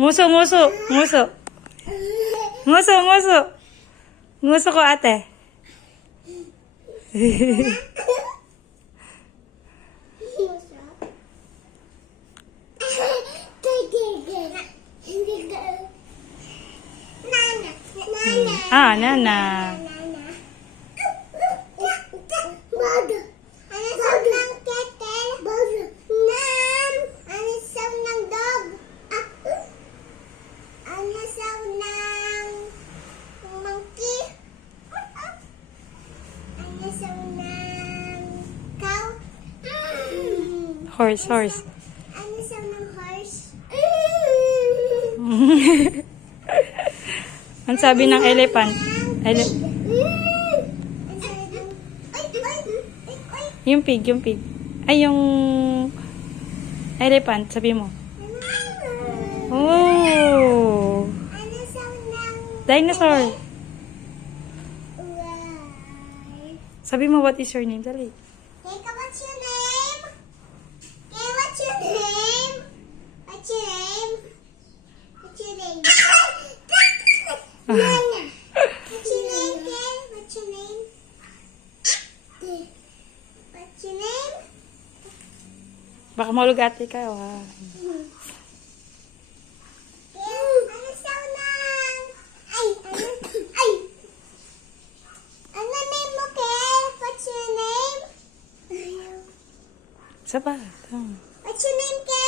Nguso, nguso, nguso. Nguso, nguso. Nguso ko, ate. Ah, nana. Horse, horse. Ano sound ng horse? Ang sabi ng elephant. Ang sabi ng... Ay! Yung pig, yung pig. Ay, yung elephant, sabi mo. Oh! Ano sound ng... Dinosaur. Wow. Sabi mo, what is your name? Dali. Teka, what's your name? Okay, what's your name? What's your name? What's your name? Nana. What's your name, Ken? What's your name? What's your name? Baka maulugati ka. Wow. Ken, ano sound ng... Ay! Ay! Ano name mo, Ken? What's your name? Isa pa. What's your name, Ken?